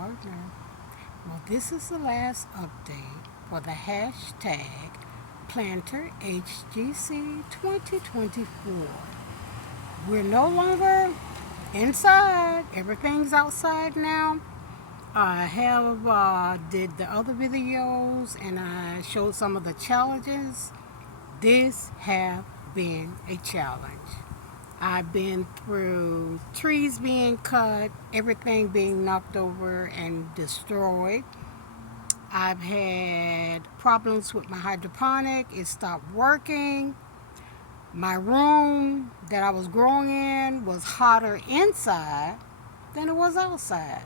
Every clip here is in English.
gardener. Well, this is the last update for the hashtag Planter HGC 2024. We're no longer inside. Everything's outside now. I have did the other videos and I showed some of the challenges. This have been a challenge. I've been through trees being cut, everything being knocked over and destroyed. I've had problems with my hydroponic. It stopped working. My room that I was growing in was hotter inside than it was outside.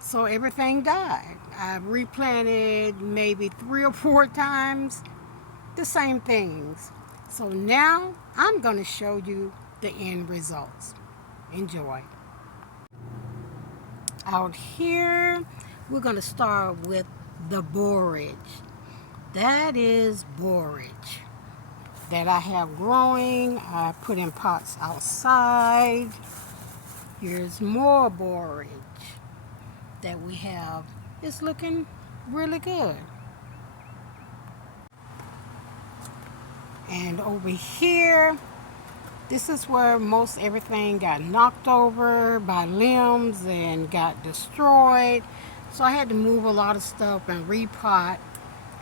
So everything died. I've replanted maybe 3 or 4 times the same things. So now I'm going to show you the end results. Enjoy. Out here, we're going to start with the borage. That is borage that I have growing. I put in pots outside. Here's more borage that we have. It's looking really good. And over here, this is where most everything got knocked over by limbs and got destroyed. So I had to move a lot of stuff and repot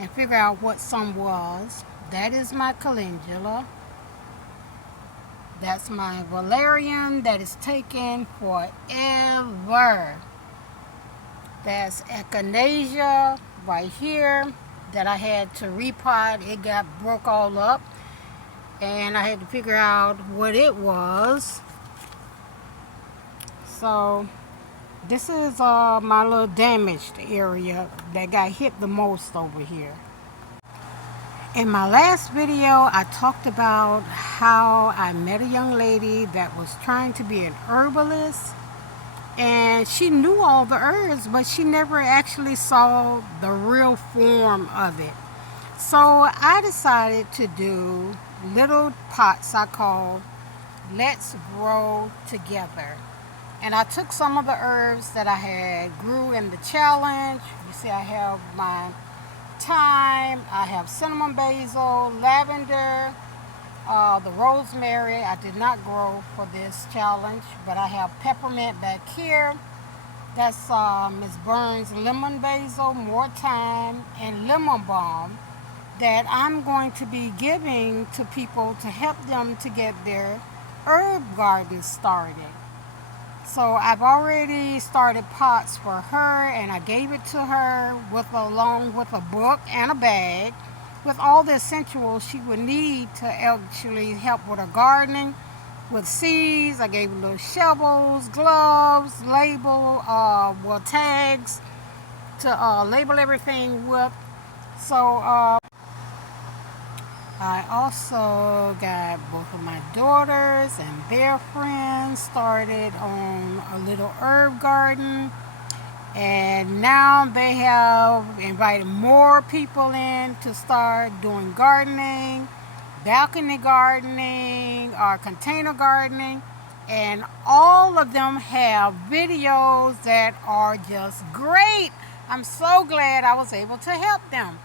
and figure out what some was. That is my calendula. That's my valerian that is taking forever. That's echinacea right here that I had to repot. It got broke all up and I had to figure out what it was. So this is my little damaged area that got hit the most over here. In my last video, I talked about how I met a young lady that was trying to be an herbalist, and she knew all the herbs, but she never actually saw the real form of it. So I decided to do little pots I called Let's Grow Together. And I took some of the herbs that I had grew in the challenge. You see I have my thyme, I have cinnamon basil, lavender, the rosemary I did not grow for this challenge, but I have peppermint back here. That's Ms. Burns' lemon basil, more thyme, and lemon balm that I'm going to be giving to people to help them to get their herb garden started. So I've already started pots for her, and I gave it to her along with a book and a bag with all the essentials she would need to actually help with her gardening. With seeds, I gave her little shovels, gloves, tags to label everything with. So I also got both of my daughters and their friends started on a little herb garden, and now they have invited more people in to start doing gardening, balcony gardening, or container gardening, and all of them have videos that are just great. I'm so glad I was able to help them.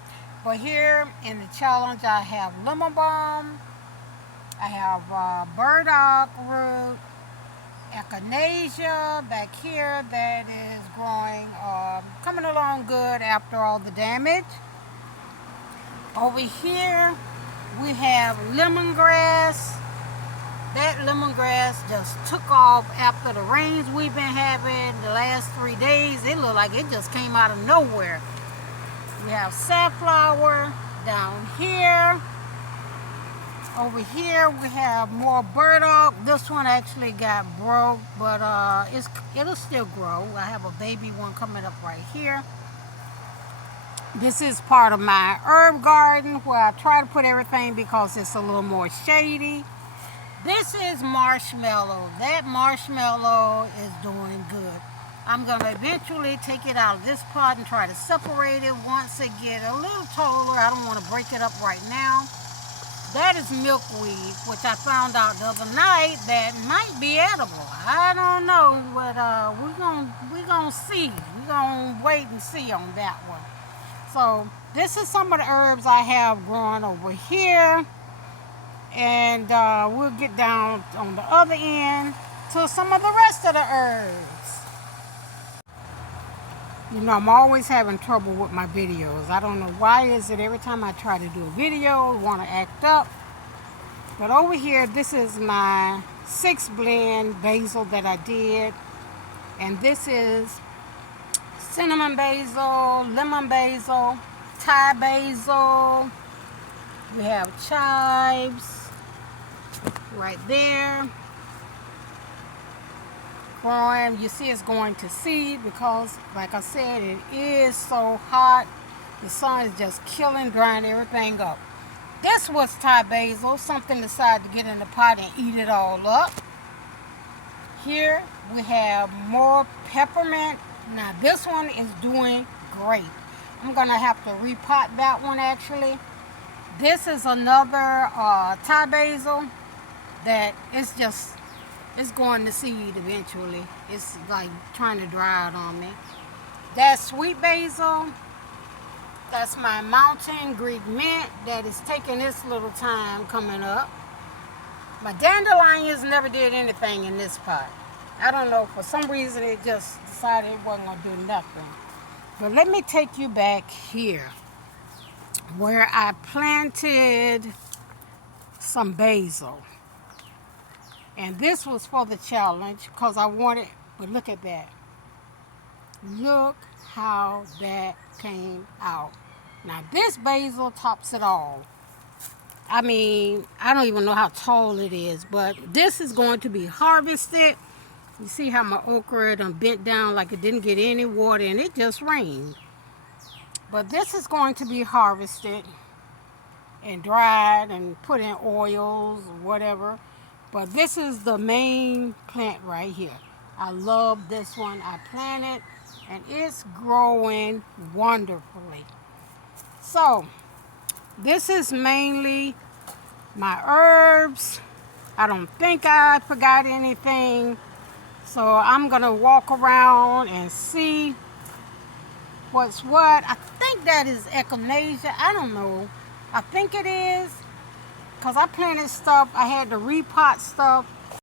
But here in the challenge, I have lemon balm, I have burdock root, echinacea back here that is growing, coming along good after all the damage. Over here, we have lemongrass. That lemongrass just took off after the rains we've been having the last 3 days. It looked like it just came out of nowhere. We have safflower down here. Over here we have more burdock. This one actually got broke, but it'll still grow. I have a baby one coming up right here. This is part of my herb garden where I try to put everything because it's a little more shady. This is marshmallow. That marshmallow is doing good. I'm going to eventually take it out of this pot and try to separate it once it gets a little taller. I don't want to break it up right now. That is milkweed, which I found out the other night that might be edible. I don't know, but we're gonna see. We're gonna wait and see on that one. So this is some of the herbs I have growing over here, and we'll get down on the other end to some of the rest of the herbs. You know, I'm always having trouble with my videos. I don't know why is it every time I try to do a video, I want to act up. But over here, this is my 6 blend basil that I did. And this is cinnamon basil, lemon basil, Thai basil. We have chives right there. Growing. You see it's going to seed because, like I said, it is so hot. The sun is just killing, drying everything up. This was Thai basil. Something decided to get in the pot and eat it all up. Here we have more peppermint. Now this one is doing great. I'm going to have to repot that one actually. This is another Thai basil that it's going to seed eventually. It's like trying to dry out on me. That's sweet basil. That's my mountain Greek mint that is taking its little time coming up. My dandelions never did anything in this pot. I don't know, for some reason it just decided it wasn't going to do nothing. But let me take you back here where I planted some basil. And this was for the challenge because I wanted, but look at that. Look how that came out. Now this basil tops it all. I mean, I don't even know how tall it is, but this is going to be harvested. You see how my okra done bent down like it didn't get any water and it just rained. But this is going to be harvested and dried and put in oils or whatever. But this is the main plant right here. I love this one. I planted and it's growing wonderfully. So this is mainly my herbs. I don't think I forgot anything. So I'm gonna walk around and see what's what. I think that is echinacea. I don't know. I think it is. Because I planted stuff, I had to repot stuff